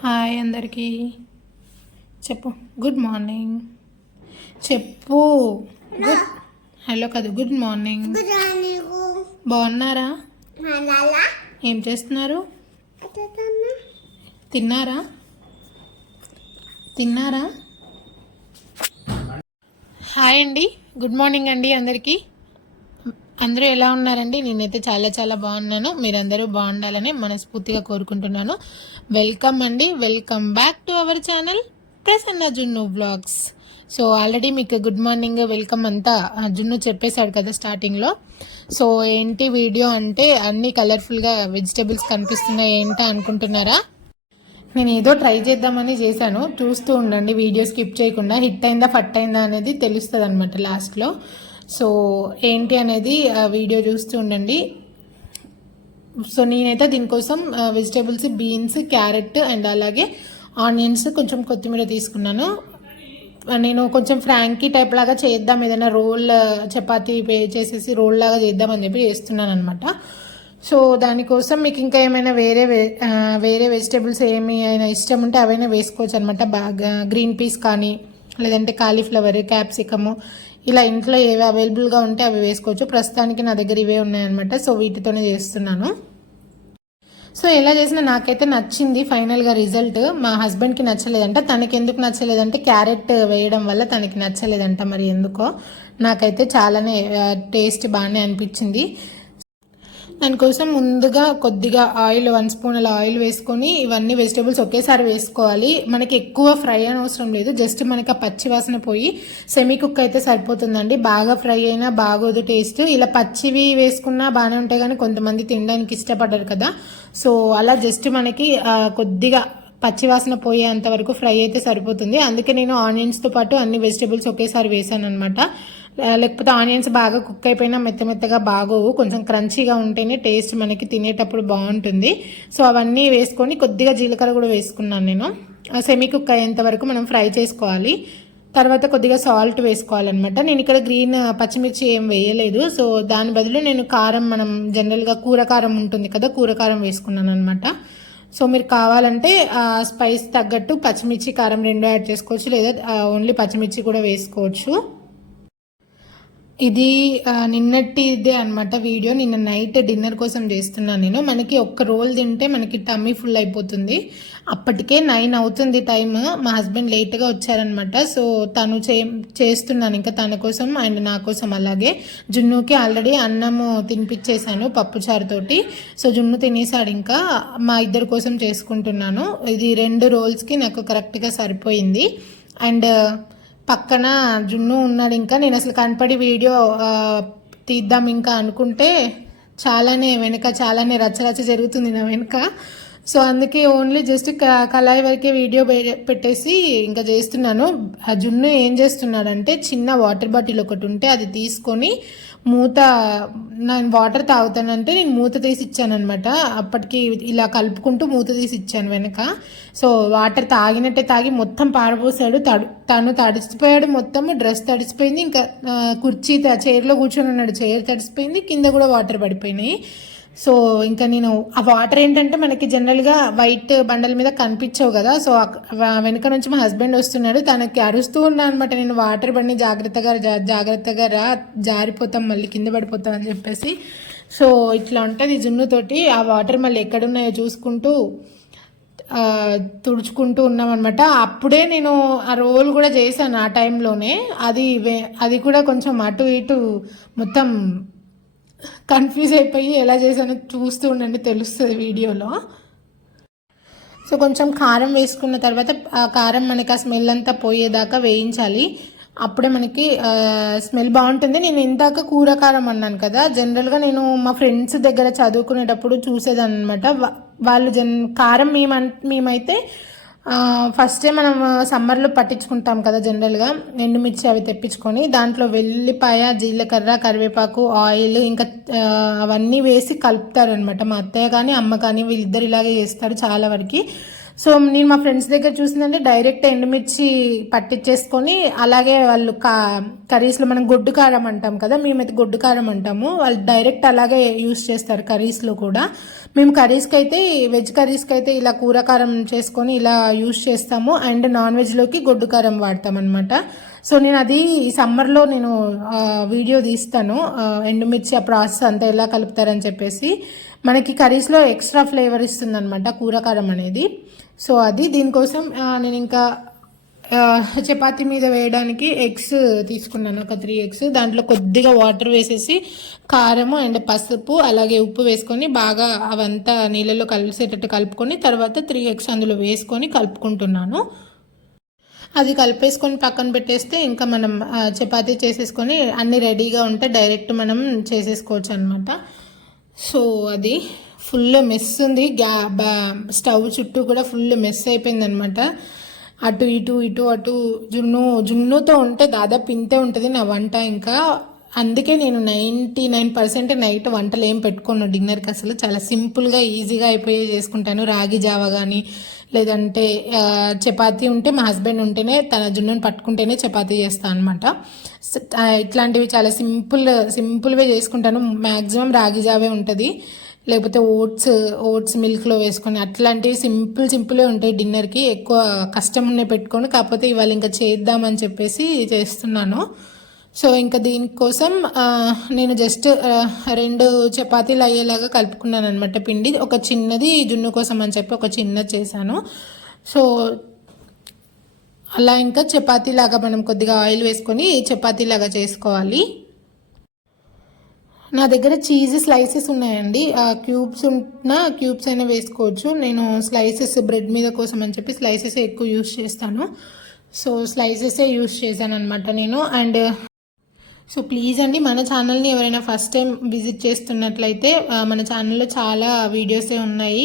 Hi అందరికీ. చెప్పు good morning. చెప్పు గుడ్ హలో కాదు, గుడ్ మార్నింగ్. బాగున్నారా? ఏం చేస్తున్నారు? తిన్నారా? హాయ్ అండి, గుడ్ మార్నింగ్ అండి అందరికీ. అందరూ ఎలా ఉన్నారండి? నేనైతే చాలా చాలా బాగున్నాను. మీరందరూ బాగుండాలని మనస్ఫూర్తిగా కోరుకుంటున్నాను. వెల్కమ్ అండి, welcome back to our channel Prasanna జున్ను వ్లాగ్స్. సో ఆల్రెడీ మీకు గుడ్ మార్నింగ్ వెల్కమ్ అంతా జున్ను చెప్పేశాడు కదా స్టార్టింగ్లో. సో ఏంటి వీడియో అంటే అన్నీ కలర్ఫుల్గా వెజిటేబుల్స్ కనిపిస్తున్నాయి ఏంటా అనుకుంటున్నారా? నేను ఏదో ట్రై చేద్దామని చేశాను. చూస్తూ ఉండండి, వీడియో స్కిప్ చేయకుండా. హిట్ అయిందా ఫట్ అయిందా అనేది తెలుస్తుంది అనమాట లాస్ట్లో. సో ఏంటి అనేది వీడియో చూస్తూ ఉండండి. సో నేనైతే దీనికోసం వెజిటేబుల్స్ బీన్స్, క్యారెట్ అండ్ అలాగే ఆనియన్స్, కొంచెం కొత్తిమీర తీసుకున్నాను. నేను కొంచెం ఫ్రాంకీ టైప్ లాగా చేద్దాం, ఏదైనా రోల్ చపాతీ చేసేసి రోల్ లాగా చేద్దామని చెప్పి చేస్తున్నాను అనమాట. సో దానికోసం మీకు ఇంకా ఏమైనా వేరే వెజిటేబుల్స్ ఏమి అయినా ఇష్టం ఉంటే అవైనా వేసుకోవచ్చు అనమాట. బాగా గ్రీన్ పీస్ కానీ లేదంటే కాలీఫ్లవర్, క్యాప్సికము, ఇలా ఇంట్లో ఏవి అవైలబుల్గా ఉంటే అవి వేసుకోవచ్చు. ప్రస్తుతానికి నా దగ్గర ఇవే ఉన్నాయన్నమాట. సో వీటితోనే చేస్తున్నాను. సో ఎలా చేసినా నాకైతే నచ్చింది ఫైనల్గా రిజల్ట్. మా హస్బెండ్కి నచ్చలేదంట. తనకి ఎందుకు నచ్చలేదంటే క్యారెట్ వేయడం వల్ల తనకి నచ్చలేదంట. మరి ఎందుకో నాకైతే చాలానే టేస్ట్ బాగానే అనిపించింది. దానికోసం ముందుగా కొద్దిగా ఆయిల్, 1 స్పూన్ అలా ఆయిల్ వేసుకొని ఇవన్నీ వెజిటేబుల్స్ ఒకేసారి వేసుకోవాలి. మనకి ఎక్కువ ఫ్రై అని అవసరం లేదు, జస్ట్ మనకి ఆ పచ్చి వాసన పోయి సెమీ కుక్ అయితే సరిపోతుందండి. బాగా ఫ్రై అయినా బాగోదు టేస్ట్. ఇలా పచ్చివి వేసుకున్నా బాగానే ఉంటాయి, కానీ కొంతమంది తినడానికి ఇష్టపడరు కదా. సో అలా జస్ట్ మనకి కొద్దిగా పచ్చివాసన పోయేంత వరకు ఫ్రై అయితే సరిపోతుంది. అందుకే నేను ఆనియన్స్తో పాటు అన్ని వెజిటేబుల్స్ ఒకేసారి వేసాను అనమాట. లేకపోతే ఆనియన్స్ బాగా కుక్ అయిపోయినా మెత్తగా బాగోవు. కొంచెం క్రంచీగా ఉంటేనే టేస్ట్ మనకి తినేటప్పుడు బాగుంటుంది. సో అవన్నీ వేసుకొని కొద్దిగా జీలకర్ర కూడా వేసుకున్నాను నేను. సెమీ కుక్ అయ్యేంత వరకు మనం ఫ్రై చేసుకోవాలి. తర్వాత కొద్దిగా సాల్ట్ వేసుకోవాలన్నమాట. నేను ఇక్కడ గ్రీన్ పచ్చిమిర్చి ఏం వేయలేదు. సో దాని బదులు నేను కారం, మనం జనరల్గా కూర కారం ఉంటుంది కదా, కూర కారం వేసుకున్నాను అనమాట. సో మీరు కావాలంటే స్పైస్ తగ్గట్టు పచ్చిమిర్చి, కారం 2 యాడ్ చేసుకోవచ్చు, లేదా ఓన్లీ పచ్చిమిర్చి కూడా వేసుకోవచ్చు. ఇది నిన్నటిదే అనమాట వీడియో. నిన్న నైట్ డిన్నర్ కోసం చేస్తున్నాను నేను. మనకి ఒక్క రోల్ తింటే మనకి టమ్మీ ఫుల్ అయిపోతుంది. అప్పటికే 9 అవుతుంది టైం. మా హస్బెండ్ లేట్గా వచ్చారనమాట. సో తను చేస్తున్నాను ఇంకా తన కోసం అండ్ నా కోసం. అలాగే జున్నుకి ఆల్రెడీ అన్నము తినిపించేశాను పప్పుచారుతోటి. సో జున్ను తినేసాడు. ఇంకా మా ఇద్దరి కోసం చేసుకుంటున్నాను. ఇది 2 రోల్స్కి నాకు కరెక్ట్గా సరిపోయింది. అండ్ పక్కన జున్ను ఉన్నాడు. ఇంకా నేను అసలు కనపడి వీడియో తీద్దాం ఇంకా అనుకుంటే చాలానే రచ్చరచ్చ జరుగుతుంది నా వెనుక. సో అందుకే ఓన్లీ జస్ట్ కళాయి వరకే వీడియో పెట్టేసి ఇంకా చేస్తున్నాను. ఆ జున్ను ఏం చేస్తున్నాడంటే చిన్న వాటర్ బాటిల్ ఒకటి ఉంటే అది తీసుకొని మూత, నేను వాటర్ తాగుతానంటే నేను మూత తీసి ఇచ్చాను అనమాట. అప్పటికి ఇలా కలుపుకుంటూ మూత తీసి ఇచ్చాను వెనక. సో వాటర్ తాగినట్టే తాగి మొత్తం పారబోసాడు. తను తడిసిపోయాడు, మొత్తం డ్రెస్ తడిసిపోయింది. ఇంకా కుర్చీ చైర్లో కూర్చొని ఉన్నాడు, చైర్ తడిసిపోయింది, కింద కూడా వాటర్ పడిపోయినాయి. సో ఇంకా నేను ఆ వాటర్ ఏంటంటే మనకి జనరల్గా వైట్ బండల మీద కనిపించవు కదా. సో వెనక నుంచి మా హస్బెండ్ వస్తున్నాడు, తనకి అరుస్తూ ఉన్నా అనమాట. నేను వాటర్ పడిని జాగ్రత్తగా రా, జారిపోతాం, మళ్ళీ కింద పడిపోతాం అని చెప్పేసి. సో ఇట్లా ఉంటుంది జున్నుతోటి. ఆ వాటర్ మళ్ళీ ఎక్కడున్నాయో చూసుకుంటూ తుడుచుకుంటూ ఉన్నామన్నమాట. అప్పుడే నేను ఆ రోల్ కూడా చేశాను ఆ టైంలోనే. అది కూడా కొంచెం అటు ఇటు మొత్తం కన్ఫ్యూజ్ అయిపోయి ఎలా చేశానో చూస్తూ ఉండండి, తెలుస్తుంది వీడియోలో. సో కొంచెం కారం వేసుకున్న తర్వాత ఆ కారం మనకి ఆ స్మెల్ అంతా పోయేదాకా వేయించాలి. అప్పుడే మనకి స్మెల్ బాగుంటుంది. నేను ఇందాక కూర కారం అన్నాను కదా, జనరల్గా నేను మా ఫ్రెండ్స్ దగ్గర చదువుకునేటప్పుడు చూసేదాన్ని అనమాట. వాళ్ళు కారం మేమైతే ఫస్టే మనం సమ్మర్లో పట్టించుకుంటాం కదా జనరల్గా, ఎండుమిర్చి అవి తెప్పించుకొని దాంట్లో వెల్లిపాయ, జీలకర్ర, కరివేపాకు, ఆయిల్ ఇంకా అవన్నీ వేసి కలుపుతారనమాట. మా అత్తయ్య కానీ అమ్మ కానీ వీళ్ళిద్దరు ఇలాగే చేస్తారు చాలా వరకు. సో నేను మా ఫ్రెండ్స్ దగ్గర చూసిందంటే డైరెక్ట్ ఎండుమిర్చి పట్టించేసుకొని అలాగే వాళ్ళు కర్రీస్లో మనం గొడ్డు కారం అంటాం కదా, మేమైతే గొడ్డు కారం అంటాము, వాళ్ళు డైరెక్ట్ అలాగే యూస్ చేస్తారు కర్రీస్లో కూడా. మేము కర్రీస్కి అయితే వెజ్ కర్రీస్కి అయితే ఇలా కూర కారం చేసుకొని ఇలా యూస్ చేస్తాము, అండ్ నాన్ వెజ్లోకి గొడ్డు కారం వాడతాం అనమాట. సో నేను అది ఈ సమ్మర్లో నేను వీడియో తీస్తాను, ఎండుమిర్చి ఆ ప్రాసెస్ అంతా ఎలా కలుపుతారని చెప్పేసి. మనకి కర్రీస్లో ఎక్స్ట్రా ఫ్లేవర్ ఇస్తుంది అనమాట కూరకారం అనేది. సో అది దీనికోసం నేను ఇంకా చపాతీ మీద వేయడానికి ఎగ్స్ తీసుకున్నాను, ఒక 3 ఎగ్స్. దాంట్లో కొద్దిగా వాటర్ వేసేసి కారము అండ్ పసుపు అలాగే ఉప్పు వేసుకొని బాగా అవంతా నీళ్ళలో కలిసేటట్టు కలుపుకొని తర్వాత 3 ఎగ్స్ అందులో వేసుకొని కలుపుకుంటున్నాను. అది కలిపేసుకొని పక్కన పెట్టేస్తే ఇంకా మనం చపాతీ చేసేసుకొని అన్నీ రెడీగా ఉంటే డైరెక్ట్ మనం చేసేసుకోవచ్చు అనమాట. సో అది ఫుల్ మెస్ ఉంది, స్టవ్ చుట్టూ కూడా ఫుల్ మెస్ అయిపోయింది అనమాట. అటు ఇటు ఇటు అటు జున్నుతో ఉంటే దాదాపు ఇంతే ఉంటుంది నా వంట. ఇంకా అందుకే నేను 99% నైట్ వంటలు ఏం పెట్టుకోను డిన్నర్కి. అసలు చాలా సింపుల్గా ఈజీగా అయిపోయి చేసుకుంటాను. రాగి జావ కానీ లేదంటే చపాతీ ఉంటే మా హస్బెండ్ ఉంటేనే తన జున్నుని పట్టుకుంటేనే చపాతీ చేస్తాను అనమాట. ఇట్లాంటివి చాలా సింపుల్వే చేసుకుంటాను. మ్యాక్సిమం రాగి జావే ఉంటుంది, లేకపోతే ఓట్స్ మిల్క్లో వేసుకొని అట్లాంటివి సింపుల్వే ఉంటాయి డిన్నర్కి. ఎక్కువ కష్టం ఉన్నాయి పెట్టుకొని, కాకపోతే ఇవాళ ఇంకా చేద్దామని చెప్పేసి చేస్తున్నాను. సో ఇంకా దీనికోసం నేను జస్ట్ 2 చపాతీలు అయ్యేలాగా కలుపుకున్నాను అనమాట పిండి. ఒక చిన్నది జున్ను కోసం అని చెప్పి ఒక చిన్నది చేశాను. సో అలా ఇంకా చపాతీలాగా మనం కొద్దిగా ఆయిల్ వేసుకొని చపాతీలాగా చేసుకోవాలి. నా దగ్గర చీజ్ స్లైసెస్ ఉన్నాయండి, క్యూబ్స్ అయినా వేసుకోవచ్చు. నేను స్లైసెస్ బ్రెడ్ మీద కోసం అని చెప్పి స్లైసెస్ ఎక్కువ యూస్ చేస్తాను. సో స్లైసెసే యూస్ చేశాను అనమాట నేను. అండ్ సో ప్లీజ్ అండి, మన ఛానల్ని ఎవరైనా ఫస్ట్ టైం విజిట్ చేస్తున్నట్లయితే మన ఛానల్లో చాలా వీడియోసే ఉన్నాయి,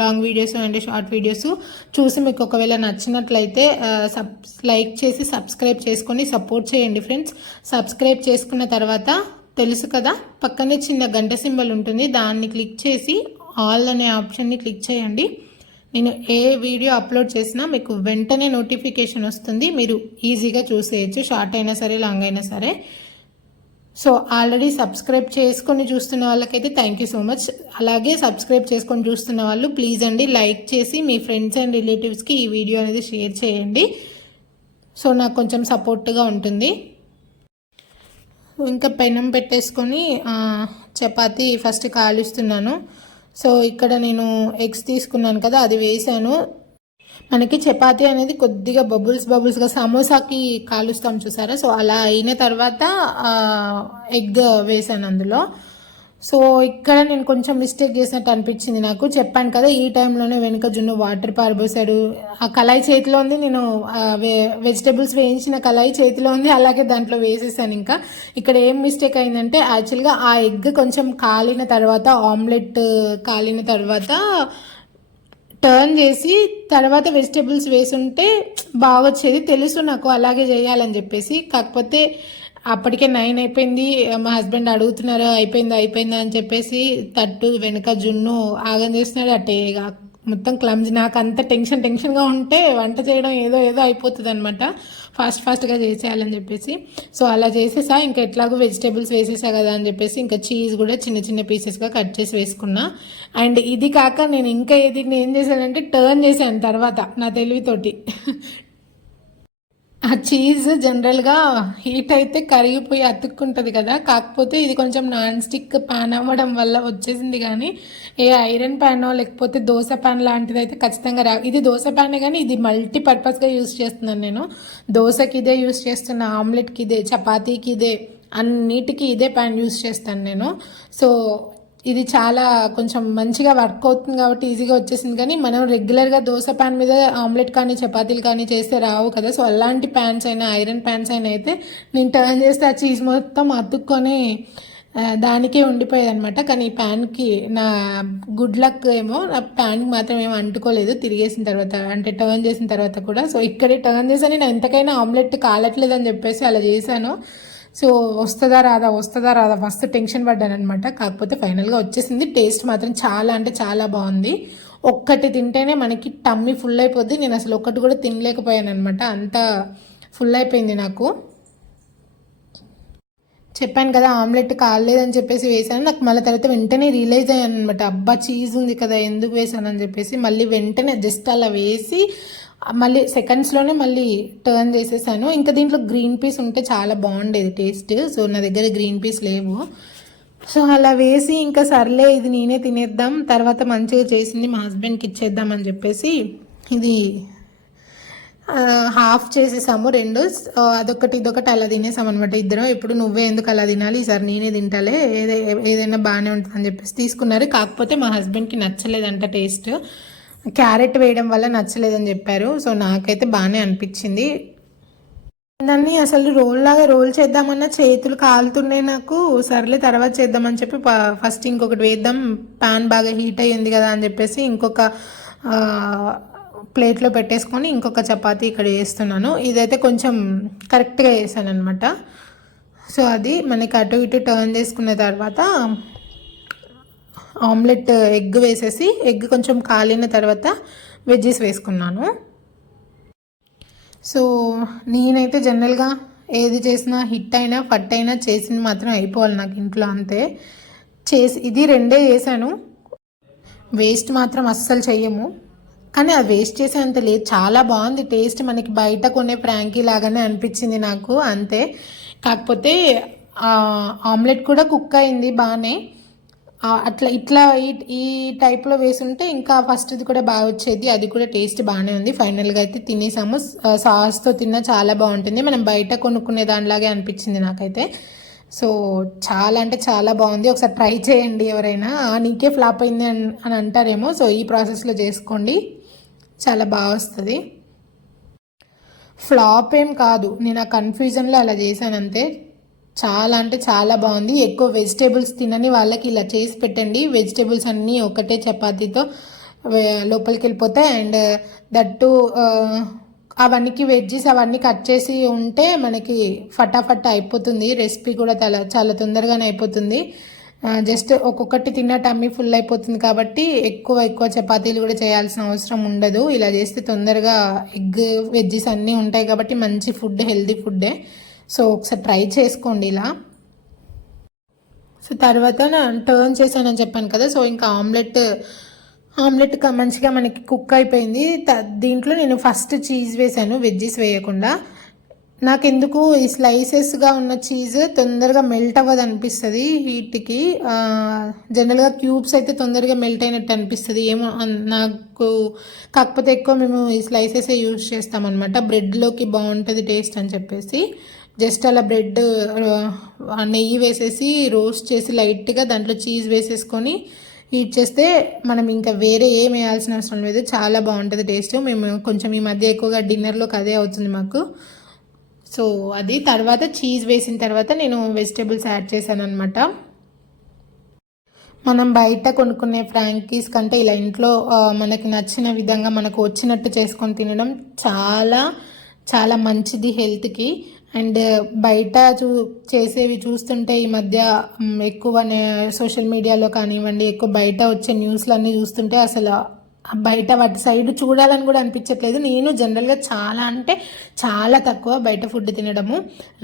long videos and short videos. చూసి మీకు ఒకవేళ నచ్చినట్లయితే లైక్ చేసి సబ్స్క్రైబ్ చేసుకొని సపోర్ట్ చేయండి ఫ్రెండ్స్. సబ్స్క్రైబ్ చేసుకున్న తర్వాత తెలుసు కదా, పక్కనే చిన్న గంట సింబల్ ఉంటుంది, దాన్ని క్లిక్ చేసి ఆల్ అనే ఆప్షన్ని క్లిక్ చేయండి. నేను ఏ వీడియో అప్లోడ్ చేసినా మీకు వెంటనే నోటిఫికేషన్ వస్తుంది, మీరు ఈజీగా చూసేయచ్చు, షార్ట్ అయినా సరే లాంగ్ అయినా సరే. సో ఆల్రెడీ సబ్స్క్రైబ్ చేసుకొని చూస్తున్న వాళ్ళకైతే థ్యాంక్ యూ సో మచ్. అలాగే సబ్స్క్రైబ్ చేసుకొని చూస్తున్న వాళ్ళు ప్లీజ్ అండి లైక్ చేసి మీ ఫ్రెండ్స్ అండ్ రిలేటివ్స్కి ఈ వీడియో అనేది షేర్ చేయండి. సో నాకు కొంచెం సపోర్ట్గా ఉంటుంది. ఇంకా పెనం పెట్టేసుకొని చపాతీ ఫస్ట్ కాలుస్తున్నాను. సో ఇక్కడ నేను ఎగ్స్ తీసుకున్నాను కదా, అది వేసాను. మనకి చపాతీ అనేది కొద్దిగా బబుల్స్గా సమోసాకి కాలుస్తాం చూసారా, సో అలా అయిన తర్వాత ఎగ్ వేసాను అందులో. సో ఇక్కడ నేను కొంచెం మిస్టేక్ చేసినట్టు అనిపించింది నాకు. చెప్పాను కదా ఈ టైంలోనే వెనుక జున్ను వాటర్ పారబోసాడు. ఆ కళాయి చేతిలో ఉంది, నేను వెజిటేబుల్స్ వేయించిన కళాయి చేతిలో ఉంది, అలాగే దాంట్లో వేసేసాను. ఇంకా ఇక్కడ ఏం మిస్టేక్ అయిందంటే యాక్చువల్గా ఆ ఎగ్ కొంచెం కాలిన తర్వాత, ఆమ్లెట్ కాలిన తర్వాత టర్న్ చేసి తర్వాత వెజిటేబుల్స్ వేసుంటే బాగొచ్చేది. తెలుసు నాకు అలాగే చేయాలని చెప్పేసి, కాకపోతే అప్పటికే 9 అయిపోయింది. మా హస్బెండ్ అడుగుతున్నారు అయిపోయిందా అని చెప్పేసి తట్టు వెనుక జున్ను ఆగం చేస్తున్నాడు. అట్టే మొత్తం క్లమ్జీ. నాకు అంత టెన్షన్గా ఉంటే వంట చేయడం ఏదో అయిపోతుంది అనమాట, ఫాస్ట్గా చేసేయాలని చెప్పేసి. సో అలా చేసేసా. ఇంకా ఎట్లాగో వెజిటేబుల్స్ వేసేసా కదా అని చెప్పేసి ఇంకా చీజ్ కూడా చిన్న పీసెస్గా కట్ చేసి వేసుకున్నా. అండ్ ఇది కాక నేను ఇంకా ఏం చేశానంటే టర్న్ చేశాను తర్వాత నా తెలివితోటి. ఆ చీజ్ జనరల్గా హీట్ అయితే కరిగిపోయి అతుక్కుంటుంది కదా, కాకపోతే ఇది కొంచెం నాన్ స్టిక్ ప్యాన్ అవ్వడం వల్ల వచ్చేసింది. కానీ ఏ ఐరన్ ప్యానో లేకపోతే దోశ ప్యాన్ లాంటిది అయితే ఖచ్చితంగా ఇది దోశ ప్యానే, కానీ ఇది మల్టీపర్పస్గా యూస్ చేస్తున్నాను నేను. దోశకి ఇదే యూస్ చేస్తున్నా, ఆమ్లెట్కి ఇదే, చపాతీకి ఇదే, అన్నిటికీ ఇదే ప్యాన్ యూస్ చేస్తాను నేను. సో ఇది చాలా కొంచెం మంచిగా వర్క్ అవుతుంది కాబట్టి ఈజీగా వచ్చేసింది. కానీ మనం రెగ్యులర్గా దోశ ప్యాన్ మీద ఆమ్లెట్ కానీ చపాతీలు కానీ చేస్తే రావు కదా. సో అలాంటి ప్యాన్స్ అయినా ఐరన్ ప్యాన్స్ అయినా అయితే నేను టర్న్ చేస్తే ఆ చీజ్ మొత్తం అతుక్కొని దానికే ఉండిపోయేది అనమాట. కానీ ఈ ప్యాన్కి నా గుడ్ లక్ ఏమో, నా ప్యాన్కి మాత్రం ఏమో అంటుకోలేదు తిరిగేసిన తర్వాత, అంటే టర్న్ చేసిన తర్వాత కూడా. సో ఇక్కడే టర్న్ చేశాను, నేను ఎంతకైనా ఆమ్లెట్ కాలట్లేదని చెప్పేసి అలా చేశాను. సో వస్తుందా రాదా మస్తు టెన్షన్ పడ్డాను అనమాట. కాకపోతే ఫైనల్గా వచ్చేసింది. టేస్ట్ మాత్రం చాలా బాగుంది. ఒక్కటి తింటేనే మనకి టమ్మీ ఫుల్ అయిపోద్ది. నేను అసలు ఒక్కటి కూడా తినలేకపోయాను అనమాట, అంత ఫుల్ అయిపోయింది నాకు. చెప్పాను కదా ఆమ్లెట్ కాలేదని చెప్పేసి వేసాను. నాకు మళ్ళీ తర్వాత వెంటనే రియలైజ్ అయ్యాను అనమాట, అబ్బా చీజ్ ఉంది కదా ఎందుకు వేసానని చెప్పేసి. మళ్ళీ వెంటనే జస్ట్ అలా వేసి మళ్ళీ సెకండ్స్లోనే మళ్ళీ టర్న్ చేసేసాను. ఇంకా దీంట్లో గ్రీన్ పీస్ ఉంటే చాలా బాగుండేది టేస్ట్. సో నా దగ్గర గ్రీన్ పీస్ లేవు. సో అలా వేసి ఇంకా సర్లే ఇది నేనే తినేద్దాం, తర్వాత మంచిగా చేసింది మా హస్బెండ్కి ఇచ్చేద్దామని చెప్పేసి ఇది హాఫ్ చేసేసాము రెండు. అదొకటి ఇదొకటి అలా తినేసాం అనమాట ఇద్దరం. ఇప్పుడు నువ్వే ఎందుకు అలా తినాలి, ఈసారి నేనే తింటాలే, ఏదైనా బాగానే ఉంటుంది అని చెప్పేసి తీసుకున్నారు. కాకపోతే మా హస్బెండ్కి నచ్చలేదంట టేస్ట్, క్యారెట్ వేయడం వల్ల నచ్చలేదని చెప్పారు. సో నాకైతే బాగానే అనిపించింది. దాన్ని అసలు రోల్ చేద్దామన్నా చేతులు కాలుతున్నాయి నాకు. సర్లే తర్వాత చేద్దామని చెప్పి ఫస్ట్ ఇంకొకటి వేద్దాం, పాన్ బాగా హీట్ అయ్యింది కదా అని చెప్పేసి ఇంకొక ప్లేట్లో పెట్టేసుకొని ఇంకొక చపాతీ ఇక్కడ వేస్తున్నాను. ఇదైతే కొంచెం కరెక్ట్గా వేసాను అనమాట. సో అది మనకి అటు ఇటు టర్న్ చేసుకున్న తర్వాత ఆమ్లెట్ ఎగ్ వేసేసి, ఎగ్ కొంచెం కాలిన తర్వాత వెజ్జెస్ వేసుకున్నాను. సో నేనైతే జనరల్గా ఏది చేసినా హిట్ అయినా ఫట్ అయినా చేసింది మాత్రం అయిపోవాలి నాకు ఇంట్లో, అంతే. ఇది రెండే చేశాను, వేస్ట్ మాత్రం అస్సలు చెయ్యము. కానీ అది వేస్ట్ చేసేంత లేదు, చాలా బాగుంది టేస్ట్. మనకి బయట కొనే ఫ్రాంకీ లాగానే అనిపించింది నాకు, అంతే. కాకపోతే ఆమ్లెట్ కూడా కుక్ అయింది బాగానే. ఇట్లా ఈ టైప్లో వేసుంటే ఇంకా ఫస్ట్ది కూడా బాగా వచ్చేది, అది కూడా టేస్ట్ బాగానే ఉంది. ఫైనల్గా అయితే తినేసాము. సాస్తో తిన్నా చాలా బాగుంటుంది, మనం బయట కొనుక్కునే దానిలాగే అనిపించింది నాకైతే. సో చాలా అంటే చాలా బాగుంది, ఒకసారి ట్రై చేయండి ఎవరైనా. నీకే ఫ్లాప్ అయింది అని అంటారేమో, సో ఈ ప్రాసెస్లో చేసుకోండి, చాలా బాగా వస్తుంది. ఫ్లాప్ ఏం కాదు, నేను ఆ కన్ఫ్యూజన్లో అలా చేశాను అంతే. చాలా అంటే చాలా బాగుంది. ఎక్కువ వెజిటేబుల్స్ తినని వాళ్ళకి ఇలా చేసి పెట్టండి. వెజిటేబుల్స్ అన్నీ ఒకటే చపాతీతో లోపలికి వెళ్ళిపోతాయి. అండ్ దట్టు అవన్నీ వెజ్జెస్ అవన్నీ కట్ చేసి ఉంటే మనకి ఫటాఫట్ అయిపోతుంది. రెసిపీ కూడా చాలా తొందరగానే అయిపోతుంది. జస్ట్ ఒక్కొక్కటి తిన్న టమ్మీ ఫుల్ అయిపోతుంది కాబట్టి ఎక్కువ చపాతీలు కూడా చేయాల్సిన అవసరం ఉండదు. ఇలా చేస్తే తొందరగా ఎగ్ వెజ్జెస్ అన్నీ ఉంటాయి కాబట్టి మంచి ఫుడ్, హెల్దీ ఫుడ్డే. సో ఒకసారి ట్రై చేసుకోండి ఇలా. సో తర్వాత టర్న్ చేశానని చెప్పాను కదా, సో ఇంకా ఆమ్లెట్ మంచిగా మనకి కుక్ అయిపోయింది. దీంట్లో నేను ఫస్ట్ చీజ్ వేసాను, వెజ్జెస్ వేయకుండా. నాకెందుకు ఈ స్లైసెస్గా ఉన్న చీజ్ తొందరగా మెల్ట్ అవ్వదు అనిపిస్తుంది హీట్కి. జనరల్గా క్యూబ్స్ అయితే తొందరగా మెల్ట్ అయినట్టు అనిపిస్తుంది ఏమో నాకు. కాకపోతే ఎక్కువ మేము ఈ స్లైసెసే యూజ్ చేస్తామన్నమాట, బ్రెడ్లోకి బాగుంటుంది టేస్ట్ అని చెప్పేసి. జస్ట్ అలా బ్రెడ్ నెయ్యి వేసేసి రోస్ట్ చేసి లైట్గా దాంట్లో చీజ్ వేసేసుకొని హీట్ చేస్తే మనం ఇంకా వేరే ఏం వేయాల్సిన అవసరం లేదు, చాలా బాగుంటుంది టేస్ట్. మేము కొంచెం ఈ మధ్య ఎక్కువగా డిన్నర్లోకి అదే అవుతుంది మాకు. సో అది తర్వాత చీజ్ వేసిన తర్వాత నేను వెజిటేబుల్స్ యాడ్ చేశాను అనమాట. మనం బయట కొనుక్కునే ఫ్రాంకీస్ కంటే ఇలా ఇంట్లో మనకి నచ్చిన విధంగా మనకు వచ్చినట్టు చేసుకొని తినడం చాలా చాలా మంచిది హెల్త్కి. అండ్ బయట చేసేవి చూస్తుంటే ఈ మధ్య ఎక్కువ సోషల్ మీడియాలో కానివ్వండి, ఎక్కువ బయట వచ్చే న్యూస్లన్నీ చూస్తుంటే అసలు బయట వాటి సైడ్ చూడాలని కూడా అనిపించట్లేదు. నేను జనరల్గా చాలా అంటే చాలా తక్కువ బయట ఫుడ్ తినడము,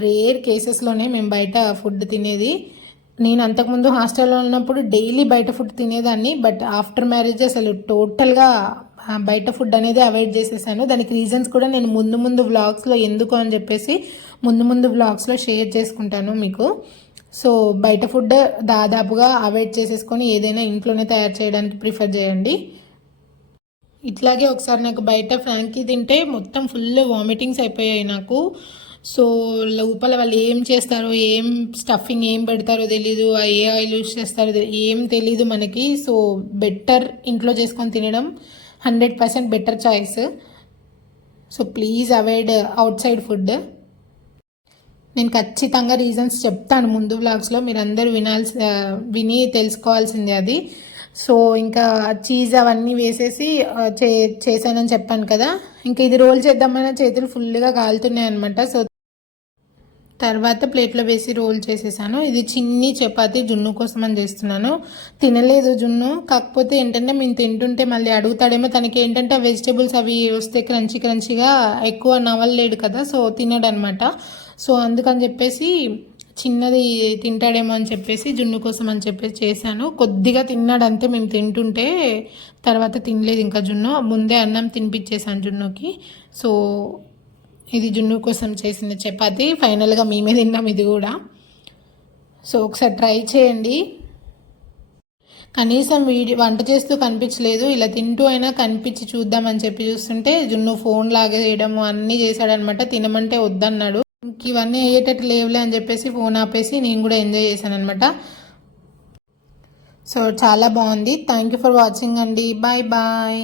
రేర్ కేసెస్లోనే మేము బయట ఫుడ్ తినేది. నేను అంతకుముందు హాస్టల్లో ఉన్నప్పుడు డైలీ బయట ఫుడ్ తినేదాన్ని, బట్ ఆఫ్టర్ మ్యారేజ్ అసలు టోటల్గా బయట ఫుడ్ అనేది అవాయిడ్ చేసేసాను. దానికి రీజన్స్ కూడా నేను ముందు వ్లాగ్స్లో ఎందుకు అని చెప్పేసి ముందు వ్లాగ్స్లో షేర్ చేసుకుంటాను మీకు. సో బయట ఫుడ్ దాదాపుగా అవాయిడ్ చేసేసుకొని ఏదైనా ఇంట్లోనే తయారు చేయడానికి ప్రిఫర్ చేయండి. ఇట్లాగే ఒకసారి నాకు బయట ఫ్రాంకీ తింటే మొత్తం ఫుల్ వామిటింగ్స్ అయిపోయాయి నాకు. సో లోపల వాళ్ళు ఏం చేస్తారో, ఏం స్టఫింగ్ ఏం పెడతారో తెలీదు, ఏ ఆయిల్ యూజ్ చేస్తారో ఏం తెలీదు మనకి. సో బెటర్ ఇంట్లో చేసుకొని తినడం 100% better choice. So please avoid out side food. నేను ఖచ్చితంగా రీజన్స్ చెప్తాను ముందు వ్లాగ్స్లో, మీరు అందరూ విని తెలుసుకోవాల్సిందే అది. సో ఇంకా చీజ్ అవన్నీ వేసేసి చేశానని చెప్పాను కదా, ఇంకా ఇది రోల్ చేద్దామన్న చేతులు ఫుల్గా కాలుతున్నాయి అనమాట. సో తర్వాత ప్లేట్లో వేసి రోల్ చేసేసాను. ఇది చిన్ని చపాతీ జున్ను కోసం అని చేస్తున్నాను. తినలేదు జున్ను, కాకపోతే ఏంటంటే మేము తింటుంటే మళ్ళీ అడుగుతాడేమో, తనకి ఏంటంటే వెజిటేబుల్స్ అవి వస్తే క్రంచీ క్రంచీగా ఎక్కువ నవలలేడు కదా, సో తినడనమాట. సో అందుకని చెప్పేసి చిన్నది తింటాడేమో అని చెప్పేసి జున్ను కోసం అని చెప్పేసి చేశాను. కొద్దిగా తిన్నాడు అంతే మేము తింటుంటే, తర్వాత తినలేదు ఇంకా జున్ను. ముందే అన్నం తినిపించేసాను జున్నుకి. సో ఇది జున్ను కోసం చేసిన చపాతి. ఫైనల్గా మేమే తిన్నాం ఇది కూడా. సో ఒకసారి ట్రై చేయండి. కనీసం వంట చేస్తూ కనిపించలేదు, ఇలా తింటూ అయినా కనిపించి చూద్దామని చెప్పి చూస్తుంటే జున్ను ఫోన్ లాగేయడము అన్నీ చేశాడనమాట. తినమంటే వద్దన్నాడు. ఇవన్నీ అయ్యేటట్టు లేవులే అని చెప్పేసి ఫోన్ ఆపేసి నేను కూడా ఎంజాయ్ చేశాను అనమాట. సో చాలా బాగుంది. థ్యాంక్ యూ ఫర్ వాచింగ్ అండి. Bye bye.